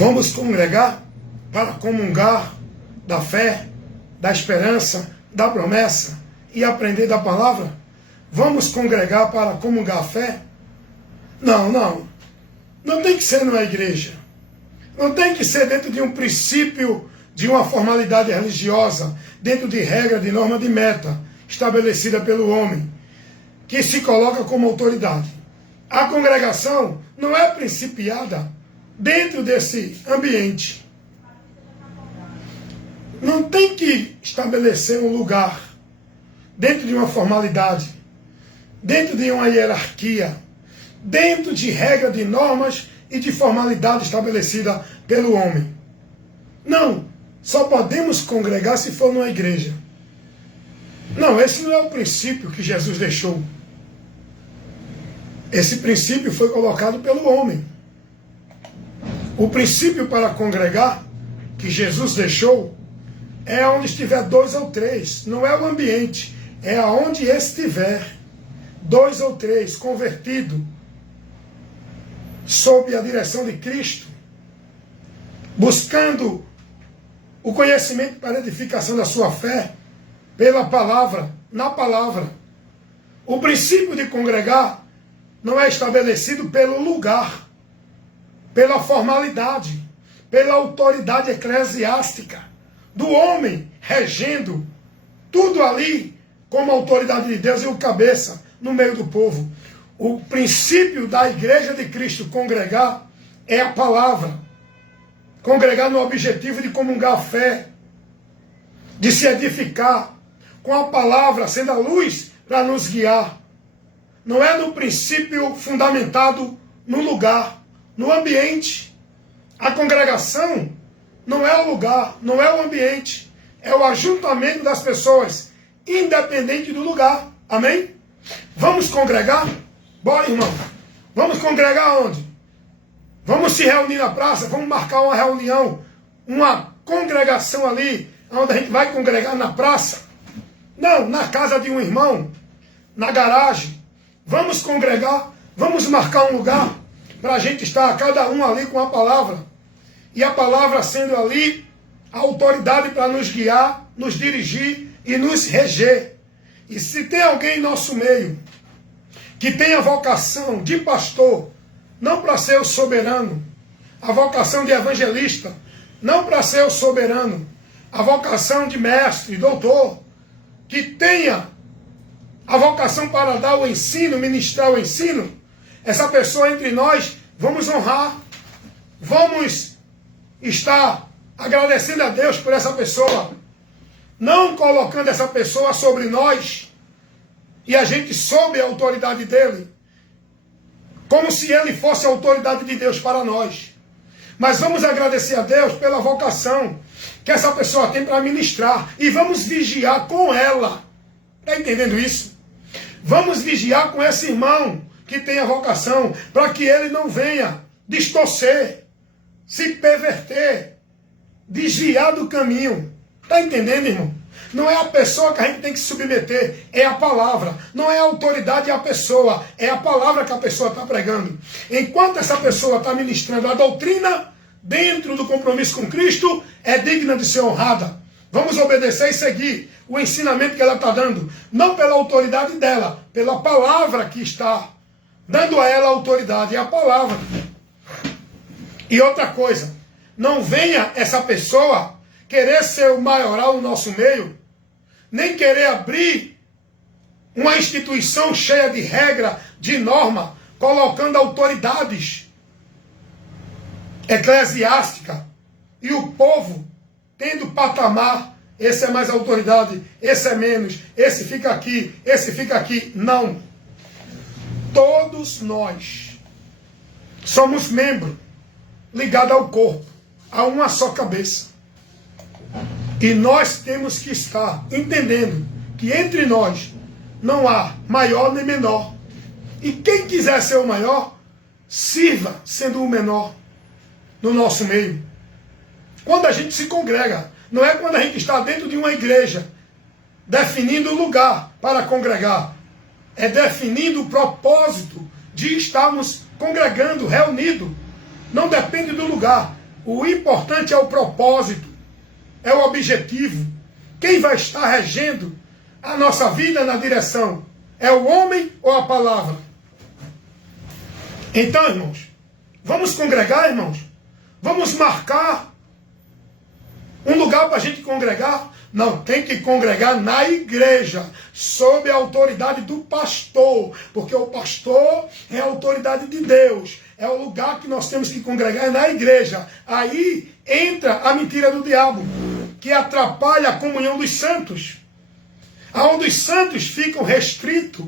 Vamos congregar para comungar da fé, da esperança, da promessa e aprender da palavra? Vamos congregar para comungar a fé? Não, não. Não tem que ser numa igreja. Não tem que ser dentro de um princípio, de uma formalidade religiosa, dentro de regra, de norma, de meta, estabelecida pelo homem, que se coloca como autoridade. A congregação não é principiada dentro desse ambiente. Não tem que estabelecer um lugar dentro de uma formalidade, dentro de uma hierarquia, dentro de regra, de normas e de formalidade estabelecida pelo homem. Não, só podemos congregar se for numa igreja. Não, esse não é o princípio que Jesus deixou. Esse princípio foi colocado pelo homem. O princípio para congregar que Jesus deixou é onde estiver 2 ou 3, não é o ambiente, é aonde estiver 2 ou 3 convertido sob a direção de Cristo, buscando o conhecimento para a edificação da sua fé, pela palavra, na palavra. O princípio de congregar não é estabelecido pelo lugar, pela formalidade, pela autoridade eclesiástica do homem regendo tudo ali como autoridade de Deus e o cabeça no meio do povo. O princípio da igreja de Cristo congregar é a palavra. Congregar no objetivo de comungar a fé, de se edificar com a palavra sendo a luz para nos guiar. Não é no princípio fundamentado no lugar, no ambiente. A congregação não é o lugar, não é o ambiente, é o ajuntamento das pessoas, independente do lugar. Amém? Vamos congregar? Bora, irmão. Vamos congregar onde? Vamos se reunir na praça, vamos marcar uma reunião, uma congregação ali, onde a gente vai congregar na praça? Não, na casa de um irmão, na garagem. Vamos congregar, vamos marcar um lugar para a gente estar, cada um ali com a palavra. E a palavra sendo ali a autoridade para nos guiar, nos dirigir e nos reger. E se tem alguém em nosso meio que tem a vocação de pastor, não para ser o soberano, a vocação de evangelista, não para ser o soberano, a vocação de mestre, doutor, que tenha a vocação para dar o ensino, ministrar o ensino, essa pessoa entre nós, vamos honrar, vamos estar agradecendo a Deus por essa pessoa, não colocando essa pessoa sobre nós, e a gente sob a autoridade dele, como se ele fosse a autoridade de Deus para nós. Mas vamos agradecer a Deus pela vocação que essa pessoa tem para ministrar, e vamos vigiar com ela. Está entendendo isso? Vamos vigiar com esse irmão que tem a vocação, para que ele não venha distorcer, se perverter, desviar do caminho. Está entendendo, irmão? Não é a pessoa que a gente tem que se submeter, é a palavra. Não é a autoridade, é a pessoa. É a palavra que a pessoa está pregando. Enquanto essa pessoa está ministrando a doutrina dentro do compromisso com Cristo, é digna de ser honrada. Vamos obedecer e seguir o ensinamento que ela está dando. Não pela autoridade dela, pela palavra que está dando a ela a autoridade. É a palavra. E outra coisa, não venha essa pessoa querer ser o maioral no nosso meio, nem querer abrir uma instituição cheia de regra, de norma, colocando autoridades eclesiásticas, e o povo tendo patamar, esse é mais autoridade, esse é menos, esse fica aqui, esse fica aqui. Não. Todos nós somos membros ligados ao corpo, a uma só cabeça. E nós temos que estar entendendo que entre nós não há maior nem menor. E quem quiser ser o maior, sirva sendo o menor no nosso meio. Quando a gente se congrega, não é quando a gente está dentro de uma igreja, definindo o lugar para congregar. É definindo o propósito de estarmos congregando, reunidos. Não depende do lugar, O importante é o propósito, é o objetivo. Quem vai estar regendo a nossa vida na direção? É o homem ou a palavra? Então, irmãos, vamos congregar, irmãos? Vamos marcar um lugar para a gente congregar? Não, tem que congregar na igreja, sob a autoridade do pastor, porque o pastor é a autoridade de Deus, é o lugar que nós temos que congregar, é na igreja. Aí entra a mentira do diabo, que atrapalha a comunhão dos santos, aonde os santos ficam restritos,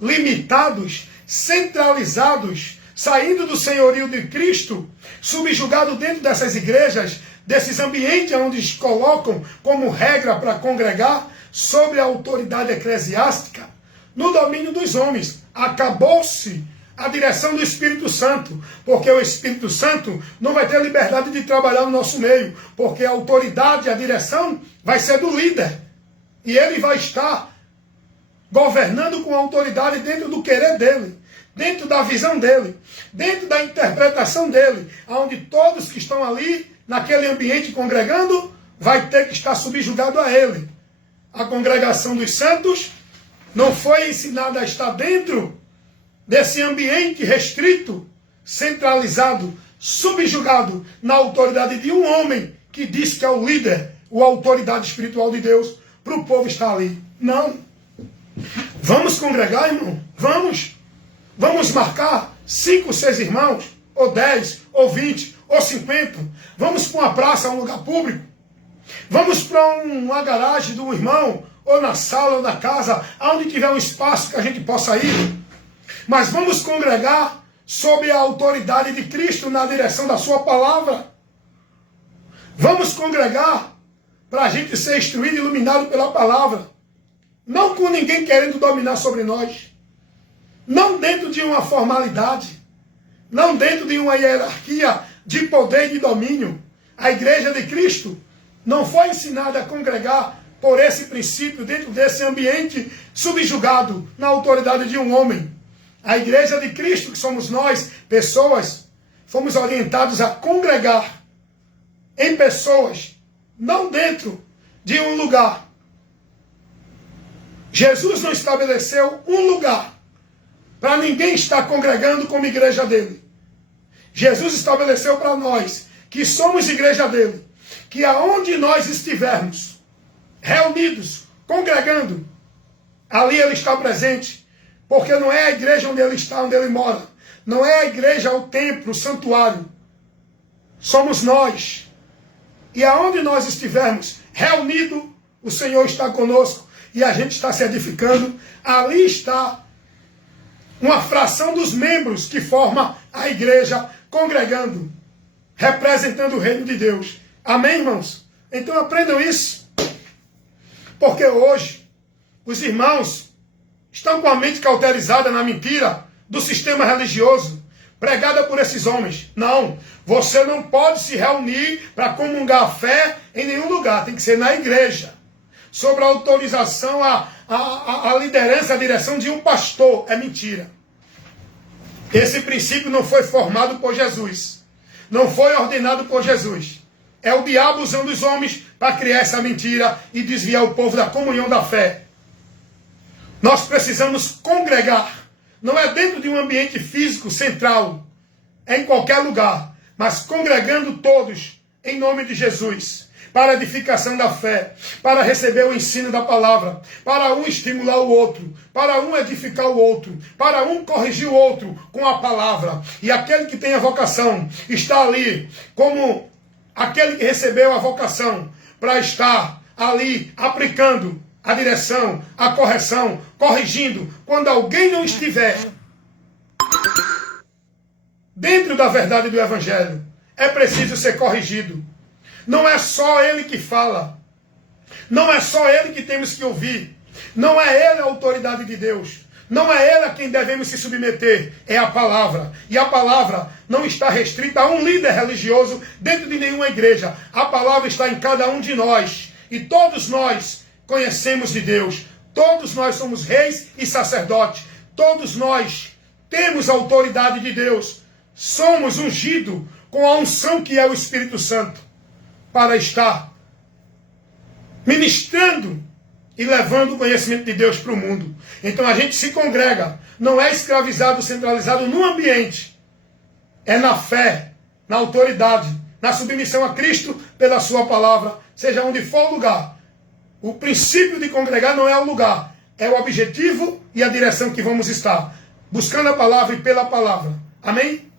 limitados, centralizados, saindo do senhorio de Cristo, subjugados dentro dessas igrejas, desses ambientes onde eles colocam como regra para congregar, sobre a autoridade eclesiástica, no domínio dos homens. Acabou-se a direção do Espírito Santo, porque o Espírito Santo não vai ter liberdade de trabalhar no nosso meio, porque a autoridade, a direção vai ser do líder, e ele vai estar governando com autoridade dentro do querer dele, dentro da visão dele, dentro da interpretação dele, onde todos que estão ali, naquele ambiente congregando, vai ter que estar subjugado a ele. A congregação dos santos não foi ensinada a estar dentro desse ambiente restrito, centralizado, subjugado na autoridade de um homem que diz que é o líder, a autoridade espiritual de Deus, para o povo estar ali. Não. Vamos congregar, irmão? Vamos. Vamos marcar 5, 6 irmãos, ou 10, ou 20, ou 50. Vamos para uma praça, um lugar público. Vamos para uma garagem de um irmão, ou na sala, ou na casa, onde tiver um espaço que a gente possa ir. Mas vamos congregar sob a autoridade de Cristo na direção da sua palavra. Vamos congregar para a gente ser instruído e iluminado pela palavra. Não com ninguém querendo dominar sobre nós. Não dentro de uma formalidade. Não dentro de uma hierarquia de poder e de domínio. A igreja de Cristo não foi ensinada a congregar por esse princípio, dentro desse ambiente subjugado na autoridade de um homem. A igreja de Cristo, que somos nós, pessoas, fomos orientados a congregar em pessoas, não dentro de um lugar. Jesus não estabeleceu um lugar para ninguém estar congregando como igreja dele. Jesus estabeleceu para nós, que somos igreja dele, que aonde nós estivermos, reunidos, congregando, ali ele está presente, porque não é a igreja onde ele está, onde ele mora, não é a igreja, o templo, o santuário, somos nós, e aonde nós estivermos reunidos, o Senhor está conosco, e a gente está se edificando, ali está uma fração dos membros que forma a igreja, congregando, representando o reino de Deus. Amém, irmãos? Então aprendam isso. Porque hoje, os irmãos estão com a mente cauterizada na mentira do sistema religioso, pregada por esses homens. Não, você não pode se reunir para comungar a fé em nenhum lugar, tem que ser na igreja. Sobre a autorização, a liderança, a direção de um pastor. É mentira. Esse princípio não foi formado por Jesus. Não foi ordenado por Jesus. É o diabo usando os homens para criar essa mentira e desviar o povo da comunhão da fé. Nós precisamos congregar. Não é dentro de um ambiente físico central. É em qualquer lugar. Mas congregando todos em nome de Jesus. Para a edificação da fé, para receber o ensino da palavra, para um estimular o outro, para um edificar o outro, para um corrigir o outro com a palavra. E aquele que tem a vocação está ali como aquele que recebeu a vocação para estar ali aplicando a direção, a correção, corrigindo quando alguém não estiver dentro da verdade do Evangelho. É preciso ser corrigido. Não é só ele que fala. Não é só ele que temos que ouvir. Não é ele a autoridade de Deus. Não é ele a quem devemos se submeter. É a palavra. E a palavra não está restrita a um líder religioso dentro de nenhuma igreja. A palavra está em cada um de nós. E todos nós conhecemos de Deus. Todos nós somos reis e sacerdotes. Todos nós temos a autoridade de Deus. somos ungidos com a unção que é o Espírito Santo para estar ministrando e levando o conhecimento de Deus para o mundo. Então a gente se congrega, não é escravizado, centralizado no ambiente, é na fé, na autoridade, na submissão a Cristo pela sua palavra, seja onde for o lugar. O princípio de congregar não é o lugar, é o objetivo e a direção que vamos estar, buscando a palavra e pela palavra. Amém?